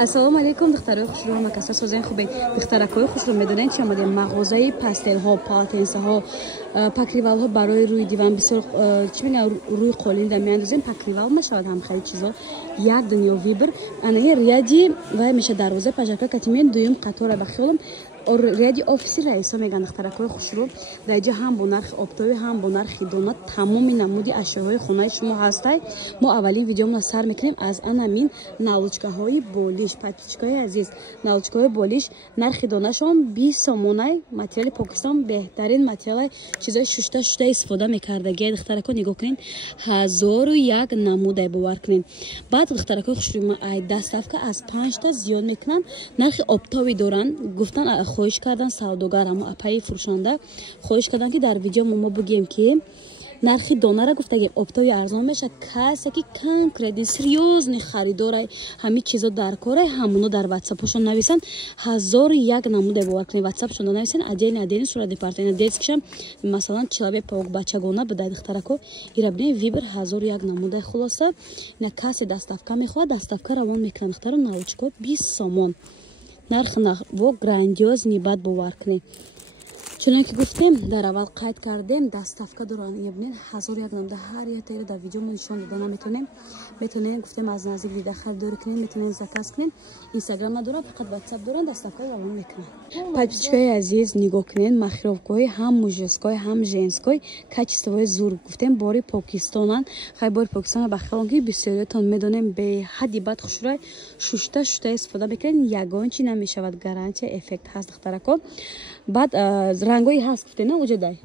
Ассалому алейкум, духтарои хушрӯ, макаса созен хубед. Духтаракои хушрӯ, медонед чи омадем мағозаи пастелҳо, полотенсаҳо, покривалҳо барои рӯи диван бисёр чи мегӯям рӯи қолида меандозем, покривал мешавад ҳам хари чизо. Як дунё вибр, анаги ряди вай меша дарвоза пажарка катимен дуюм қатора ба хиёлам ряди офиси раиса меган духтаракои хушрӯ. Дар инҷа ҳам бо нархи оптови, ҳам бо нархи дона тамоми намуди ашёҳои хонаи шумо ҳастай. Мо аввалин видеомона сар мекунем аз анамин навлучкаҳои болиш, подписчикои азиз, навлучкаҳои болиш нархи донашон 20 сомонай, материали Покистон, беҳтарин материали чизои шушта истифода мекардаги духтаракои нигоҳ кунед, 1001 намудай бовар кунед. Баъд духтаракои хушрӯ ай даставка аз 5 та зиёд мекунанд, нархи оптови доранд, гуфтан хоҳиш кардан савдогар ама апаи фурӯшанда хоҳиш кардан ки дар видео мо бигем ки нархи донара гуфтагем оптови арзон меша, касе ки конкретни серьёзни харидорай ҳамин чизо дар корай ҳамуно дар ватсапошон нависанд, 1001 намудай бовар кунед, ватсапшонда нависанд, отдельно сура департамент детскишам масалан человек паук бачагона буда духтарако ирабне вибр 1001 намудай хулоса на касе доставка мехоҳад, доставка равон мекунам духтаро навучко 20 сомон. Нархи во грандиозни бад бовар кунед. Чуноне ки гуфтем дар аввал қайд кардем, доставка доранд. Ябнен 1001 намуда ҳар яктаеро дар видео мо нишон дода наметонем. Метонем гуфтем аз наздик видео харидорӣ кунем, метонем заказ кунем. Инстаграм надоранд, фақат ватсап доранд, доставка равон мекунанд. Подписчикои азиз, нигоҳ кунед, махировкаҳои ҳам мужеской, ҳам женской, качествои зур. Гуфтем бори Покистонан, хай бори Покистон ба хелон ки бисёриятон медонем бе ҳадди бад хушрӯй шушта истифода мекунед, ягон чи намешавад, гарантия эффект ҳаст духтаракон. Баъд рангои ҳаст гуфтена уҷадай.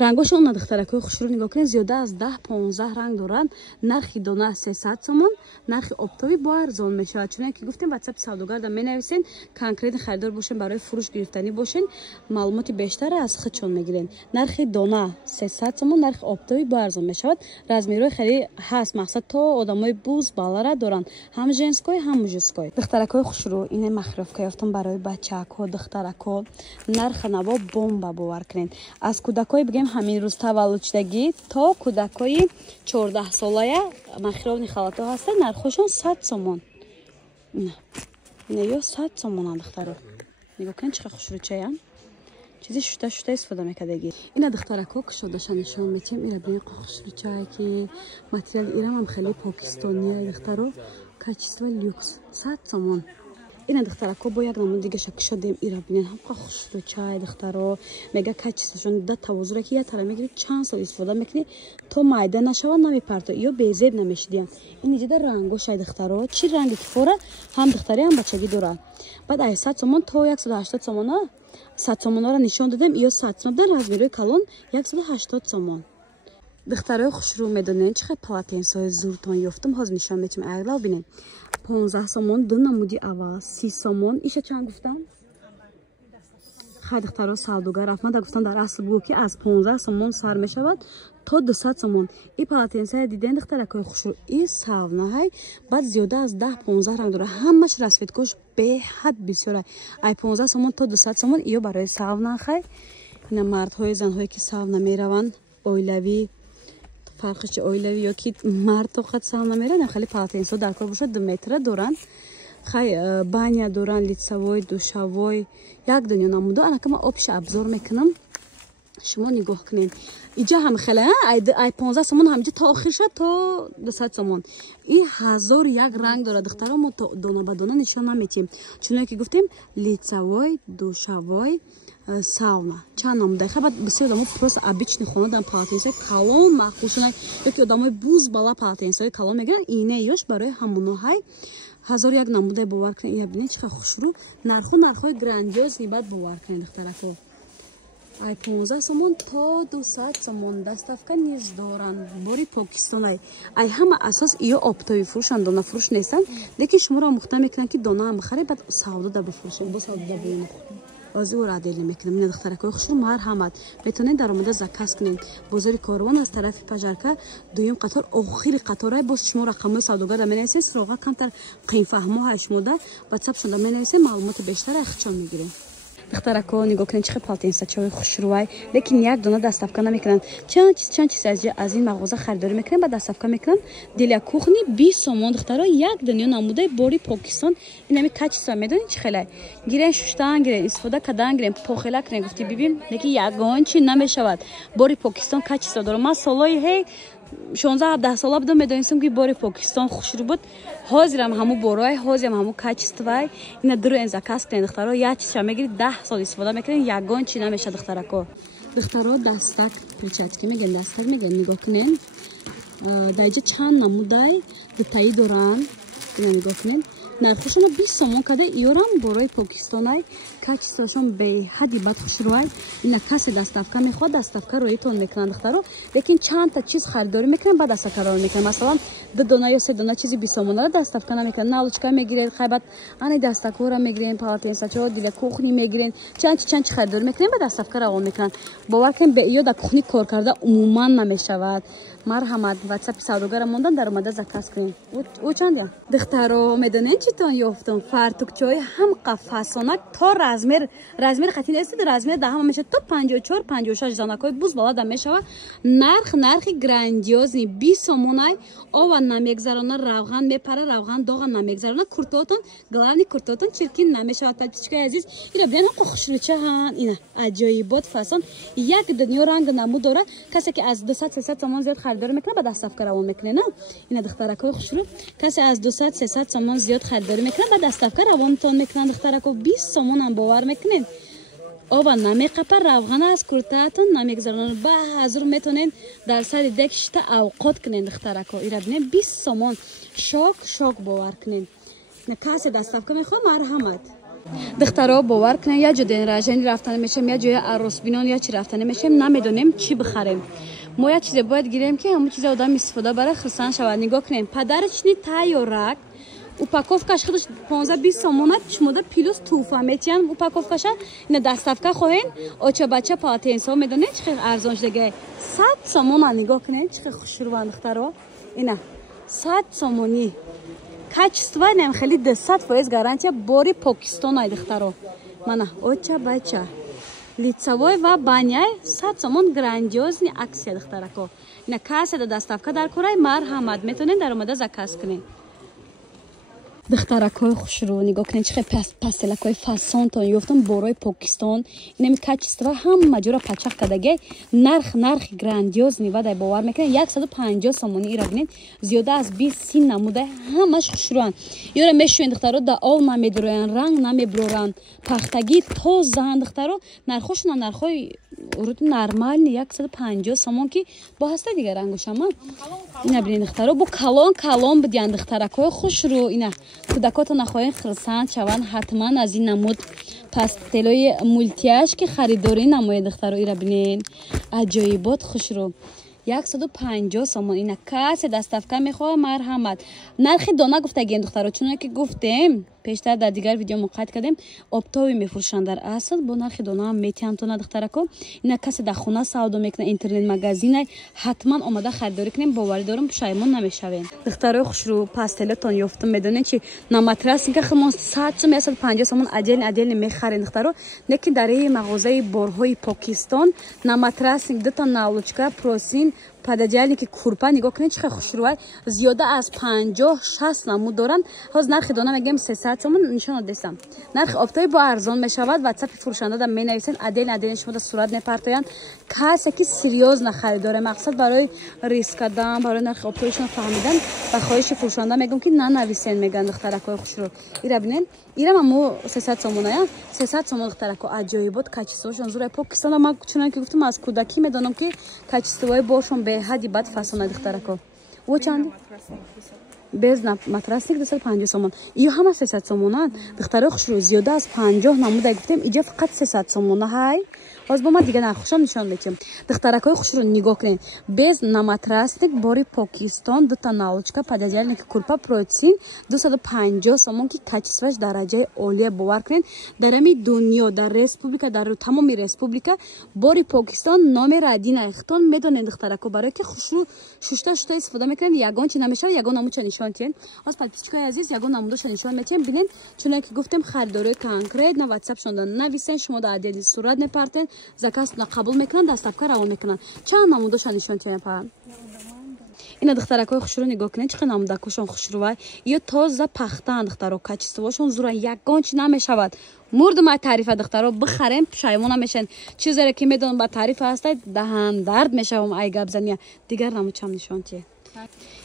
Рангошон на духтаракои хушрӯ нигоҳ кунед, зиёда аз 10-15 ранг доранд. Нархи дона 300 сомон, нархи оптови бо арзон мешавад. Чуноне ки гуфтем ватсапи савдогарда менависен, конкретни харидор бошен, барои фурӯш гирифтанӣ бошен, маълумоти бештара аз худшон мегирен. Нархи дона 300 сомон, нархи оптови бо арзон мешавад. Размерҳои хеле ҳаст, мақсад то одамои буз балара доранд, ҳам женской, ҳам мужеской. Духтаракои хушрӯ, ина махровка ёфтам барои бачаҳо, духтарако. Нархи наво бомба бовар кунед. Аз кӯдакои бигем ҳамин рӯз таваллудшдагӣ то кӯдакои 14 солая махировни халато ҳастанд, нархошон 100 сомон. Ина ё 100 сомонанд духтаро. Нигоҳ кунед чиқадр хушрӯчаянд. Чизи шушта истифода мекардаги. Ина духтарако кушодаша нишон метем, ира бинед хушрӯчае ки материали ирам ҳам хеле покистония духтаро, качество люкс 100 сомон. Ина духтарако бо як намуд дигаша кушодем, ира бинед ҳамқа хушрӯчае духтаро, мега качествошон да тавозуре ки ятара мегирӣ чанд сол истифода мекунӣ то майда нашавад, намепарто ё безеб намешидиям. Ин иҷода рангошай духтаро, чи ранги ки фора ҳам духтари ҳам бачагӣ дорад. Баъд ай 100 сомон то 180 сомона 100 сомонора нишон дадем, ё 100 сомон дар размерои калон 180 сомон. Духтарои хушрӯ, медонед чихар полотенсои зуртон ёфтам, ҳозир нишон метим. Аглав бинед 15 сомон ду намуди аввал, 30 сомон. Иша чанд гуфтам? Хай духтаро савдогар рафтмада гуфтан дар асл бугӯ ки аз 15 сомон сар мешавад то 200 сомон. И полотенсая диден духтаракои хушрӯ, и савнаҳай баъд зиёда аз 10-15 ранг дора, ҳамаш расветкош беҳад бисёрай. Ай 15 сомон то 200 сомон ё барои савна. Хай ина мардҳои занҳое ки савна мераванд, оилавӣ фарқиш оилавӣ ё ки мард тоқат савна мераванд, хеле полотенсо дар кор бошад, 2 метра доранд. Хай баня доранд, лицавой, душавой, як дунё намуда. Анака ман обша обзор мекунам, шумо нигоҳ кунед. Иҷа ҳам хеле ай 15 сомон ҳамҷа то охир шуд то 200 сомон. И 1001 ранг дорад духтаро, мо то дона ба дона нишон наметем. Чуноне ки гуфтем лицавой, душавой, сауна чанд намудай. Хабар бисёр одамон просто обични хона дан полотенсои калон махбушунай ё ки одамои буз бала полотенсои калон мегиранд. Ине ёш барои ҳамуно. Ҳай 1001 намудай бовар кунед. Я бинед чихар хушрӯ, нархҳои грандиозни бад бовар кунед духтарако. Ай 15 сомон то 200 сомон. Доставка низ доранд. Бори Покистонай. Ай ҳама асос ё оптови фурӯшанд, дона фурӯш нестанд. Лекин шуморо омӯхта мекунанд ки дона ҳам бихаред, баъд савдо да бифурӯшед, бо савдо да боён ози ӯро адели мекунам. Ина духтаракои хушрӯ марҳамат. Метонед дар омада заказ кунед. Бозори Корвон аз тарафи пажарка дуюм қатор охири қаторай бош шумо рақамҳои савдогарда менависед, суроға камтар қимфаҳмо ҳай шумо да ватсапшонда менависед, маълумоти бештара худшон мегиред. دخترکو نگاه کنین چه پالتینسا چه خوشروای لیکن یک دونه دستافکا نمیکنن چند چیز از این مغازه خریداری میکنن بعد دستافکا میکنن دیل کوخنی 20 سومون دخترا یک دنیا نموده بوری پاکستان اینمی کچسا میدونین چه خیلی گیرن شوشتن گیرن استفاده کردن گیرن پخلا کردن گفتی ببین دیگه یگان چی نمیشود بوری پاکستان کچسا داره ما سالای هی 16-17 ساله بودم میدونستم که بوری پاکستان خوشرو بود حاضرم همو بورای حاضرم همو کچستوای اینا درو این زکاس کردن دخترا یک چیز میگیرید 10 سال استفاده میکنین یگان چی نمیشه دخترکو دخترا دستک پرچاتکی میگن دستک میگن نگاه کنین دایجه چند نمودای детаи دارن اینا نگاه کنین نرخشون 20 سومون کده ایورم برای پاکستانای کچستاشون به حدی بد خوشروای اینا کسی دستافکا میخواد دستافکا رویتون میکنن دخترو لیکن چند تا چیز خریداری میکنن بعد دستافکا رو میکنن مثلا 2 دونه یا 3 دونه چیزی 20 سومون رو دستافکا نمیکنن نالچکا میگیرید خیبت انی دستافکا رو میگیرین پالتینسا چو دیل کوخنی میگیرین چند خریداری میکنن بعد دستافکا رو میکنن باور کن به ایو در کوخنی کار کرده عموما نمیشود مرحمت واتساپ سوداگار موندن در اومده زکاس کنین او چندیا دخترو میدونین چیتون یافتم فرتوکچوی هم قفسانه تا رزمیر خطی نیست رزمیر ده هم میشه تا 54 56 زانکای بوز بالا دم میشه نرخ گراندیوزی 20 سومونای او نمیگذرونه روغن میپره روغن داغ نمیگذرونه کورتاتون گلانی کورتاتون چرکین نمیشه تاچیچکای عزیز اینا بیان خوشروچه هن اینا عجایبات فسان یک دنیا رنگ نمود داره کسی که از 200 300 تومان زیاد خریداری میکنه بعد دستافکا روان میکنه نه اینا دخترکای خوشرو کسی از 200 300 تومان زیاد خریداری میکنه بعد دستافکا روان تون میکنن دخترکو 20 تومان هم باور میکنین آبا نمیقپه روغن از کورتاتون نمیگذارن با حضور میتونین در سر دکشت اوقات کنین دخترکو اینا ببینین 20 تومان شاک باور کنین نه کسی دستافکا میخواد مرحمت دخترها باور کنین یا جدین راجنی رفتن میشم یا جای عروس بینان یا چی رفتن میشم نمیدونیم چی بخریم ما یه چیزی باید گیریم که همون چیزا آدم استفاده برای خرسان شود نگاه کنین پدرش نی تایورک упаковкаш худаш 15-20 сомонат чмода пилус туфа метиан упаковкаша ина дастафка хоҳен оча бача патенсо медонед чӣ арзон шудага 100 сомона нигоҳ кунед чӣ хушруван духтаро ина 100 сомони качество нем хели 100% гарантия бори покистонай духтаро мана оча бача лицевой ва баняй 100 сомон грандиозни аксия духтарако ина касса да дастафка дар кораи марҳамат метонед дар омада заказ кунед دخترکای خوش رو نگاه کنین چه پاستلکای فاسون تون یافتم برای پاکستان اینم کچستوا هم مجورا پچاق کدگه نرخ گراندیوز نیواد باور میکنن 150 سومونی ایرا ببینید زیاده از 20 نموده همش خوش روان یورا میشوین دخترو دا آو نمیدروین رنگ نمیبرورن پختگی توزن دخترو نرخوشون نرخوی ورود نرمال نی 150 سومون کی با هسته دیگه رنگش اما اینا ببینید دخترو بو کالون بدین دخترکای خوش رو اینا کودکات نخواهین خرسند شوند حتما از این نمود پاستلای مولتیاش که خریداری نماید دخترو ایرا بینین عجایبات خوش رو 150 سومون اینا کسی دستافکا میخواه مرحمت نرخ دانه گفته گین دخترو چون که گفتیم پیشتر در دیگر ویدیو موقعیت کردیم آبتاوی میفروشن در اصل با نرخ دانه هم میتیم تو دخترکو اینا کسی در خونه سودا میکنه اینترنت مگزینه حتما آماده خریداری کنیم باوری دارم پشیمون نمیشوین دخترای خوش رو پاستلتون یافتم میدونین چی نماتراس اینکه خمون 100 سوم 150 سومون عدل میخرین دخترو لیکن در این مغازه بورهای پاکستان نماتراس دو تا نالوچکا پروسین پدجالی که کورپا نگاه کنید چه خوشروای زیاده از 50-60 نمود دارن باز نرخ دانه میگم 300 تومان نشون دادم نرخ آفتای با ارزان میشود واتساپ فروشنده دم مینویسن عدل شما صورت میپرتاین کسی که سریوز نخریداره مقصد برای ریسک کردن برای نرخ آفتایشون فهمیدن و خواهش فروشنده میگم که ننویسن میگن دخترکای خوشرو ایرا ببینین ایرا مو 300 تومانه 300 تومان دخترکو عجایبات کچستوشون زور پاکستان ما چون که گفتم از کودکی میدونم که کچستوای باشون به حدی بد فسانه دخترکو و چند без матрасник 250 сомон ё ҳама 300 сомонан духтаро хушрӯ зиёда аз 50 намуда гуфтем иҷо фақат 300 сомона ҳай باز با ما دیگه نخوشم نشان میدیم دخترکای خوش رو نگاه کنین без наматрасник бори Покистон دو تا налочка пододеяльник курпа процин 250 сомон ки качествош дараҷаи олия бовар кунед дар ами дунё дар республика дар тамоми республика бори Покистон номер 1 ахтон медонед дختрако барои ки хушру шушта истифода мекунед ягон чи намешава ягон намуча нишон тиен аз подписчикои азиз ягон намудоша нишон метем бинен чуна ки гуфтем харидори конкрет на WhatsApp шонда нависен шумо да адеди сурат мепартен закастна қабул мекунанд дастапка равон мекунанд чанд намудоша нишон тиен па ина духтаракои хушру нигоҳ кунед чӣ қадar намудакошон хушрувай ё тоза пахтаанд духтаро качествошон зура ягон чи намешавад мурду май тарифа духтаро бихарем пушаймон намешаванд чизере ки медонам ба тарифа ҳастай даҳандард мешавам ай гап зания дигар намучам нишон тие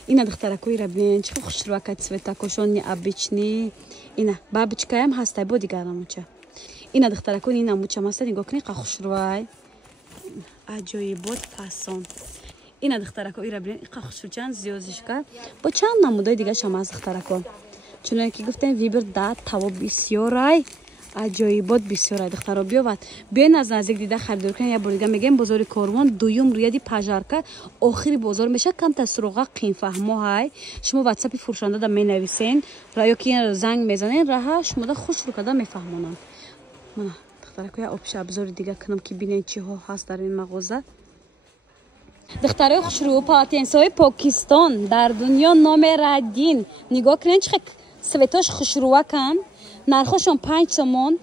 ина духтаракоира бинен чӣ хушрувака цветакошон необычный ина бабочкаям ҳастай бо дигар намуча ина духтаракои ин намучам ҳастай нигоҳ кунед қа хушрувай аҷоибот фасон ина духтаракоира бинен қа хушручан зиёзишка бо чанд намудаи дигаршам аз духтаракон чуноне ки гуфтем вибр да таво бисёрай аҷоибот бисёрай духтаро биёвад биёен аз наздик дида харидор кунед як бор дига мегем бозори Корвон дуюм рӯяди пажарка охири бозор меша камта суруға қинфаҳмо ҳай шумо ватсапи фурӯшанда да менависен ё ки занг мезанен раҳа шумода хушрӯ карда мефаҳмонанд мана духтаракоя обши абзори дига кунам ки бинен чиҳо ҳаст дар ин мағоза духтарои хушрӯ полотенсои Покистон дар дунё номер 1 нигоҳ кунед чӣ светош хушрӯвакан нархошон 5 сомон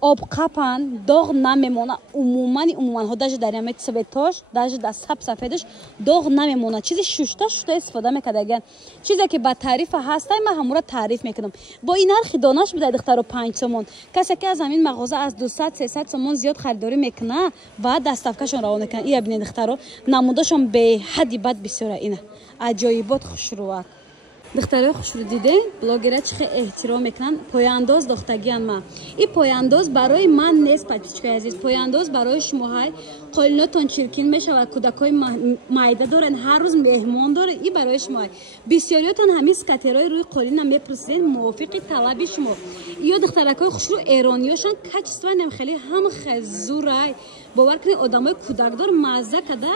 обқапан доғ намемона умуман ҳо даже дар ами цветош даже дар сафедош доғ намемона чизи шушта истифода мекардаган чизе ки ба тарифа ҳастай ман ҳамура таъриф мекунам бо ин нархи донаш бидай духтаро 5 сомон касе ки аз ҳамин мағоза аз 200-300 сомон зиёд харидорӣ мекуна баъд доставкашон равон мекунад ия бинед духтаро намудошон беҳадди бад бисёра ина аҷоибот хушрувак духтарои хушрӯ диден блогера чӣ хел эҳтиром мекунанд пояндоз дохтагиян ма ин пояндоз барои ман нест подписчикои азиз пояндоз барои шумо ҳай қолинотон чиркин мешавад кӯдакои майда доранд ҳар рӯз меҳмон доранд ин барои шумо ҳай бисёриётон ҳамин скатерои рӯи қолина мепурсиден мувофиқи талаби шумо ё духтаракои хушрӯ эрониёшон качества намхели ҳама хезурай бовар кунед одамои кӯдакдор мазза када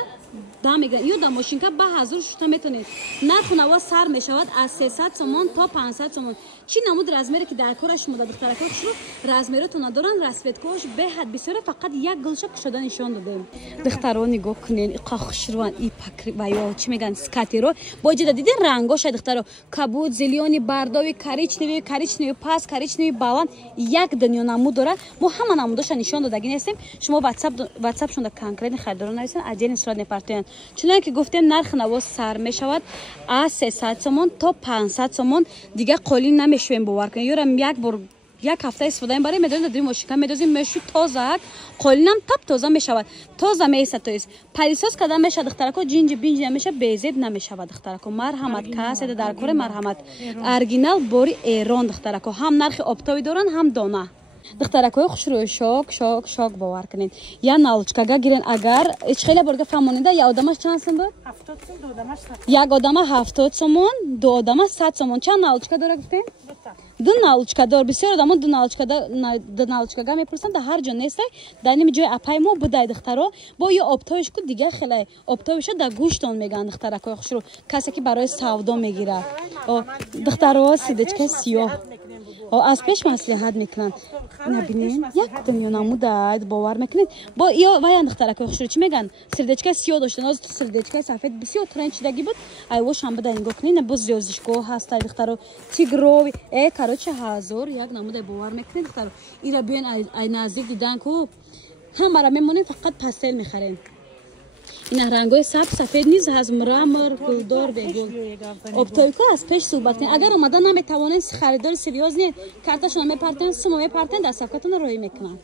дамига ё да мошинка ба ҳазур шута метонед нарху наво сар мешавад аз 300 сомон то 500 сомон чӣ намуд размере ки дар кора шумо да духтаракои хушрӯ размеротона доранд расветкош беҳад бисёра фақат як гулша кушода нишон додем духтаро нигоҳ кунед иқа хушруван и пакриваё чӣ меган скатеро боҷида диден рангоша духтаро кабуд зелёни бардови коричневи паст коричневи баланд як дунё намуд дорад мо ҳама намудоша нишон додагӣ нестем шумо ватсапшонда конкретни харидоро нависен отдельни сурат мепартоянд чуноне ки гуфтем нархи навоз сар мешавад аз 300 сомон то 500 сомон дигар қолин намешавем бовар кунем ёрам як бор як ҳафта истифодаем барои медонед дадим мошинка медозим мешу тозак қолинам тап тоза мешавад тоза меиса тоис палисос када мешавад духтарако ҷинҷи бинҷи намешавад безеб намешавад духтарако марҳамат каседа дар кори марҳамат оригинал бори эрон духтарако ҳам нархи обтови доранд ҳам дона духтаракои хушрӯи шок бовар кунед я налочкага гирен агар ичхеле борга фаҳмонида я одамаш чанд сом дор 70 сом ду одамаш 100 як одама 70 сомон ду одама 100 сомон чанд налочка дора гуфтем ду налочка дор бисёр одамон ду налочкага мепурсанд дар ҳар ҷо нестай дар ними ҷои апай мо будай духтаро бо ё обтовиш ку дига хеле обтовиша дар гӯштон меган духтаракои хушрӯ касе ки барои савдо мегирад духтаро сидечка сиёҳ аз пеш маслиҳат мекунанд набинем як дунё намудад бовар мекунед бо ё ваян духтаракои хушрӯ чӣ меган сердечкаи сиёҳ доштан оз сердечкаи сафед бисёр тренд шудагӣ буд айвошам буда нигоҳ кунед бо зиёзишгоҳ ҳастай духтаро тигрови короче ҳазор як намудай бовар мекунед духтаро ира биёен ай наздик дидан ку ҳамара мемонем фақат пастел мехарем ина рангои сафед низ ҳаст мрамор гулдор бегул обтойка аз пеш суҳбат кунед агар омада наметавонед харидори серьёзне карташона мепартен сумо мепартен дар сафкатона роҳӣ мекунанд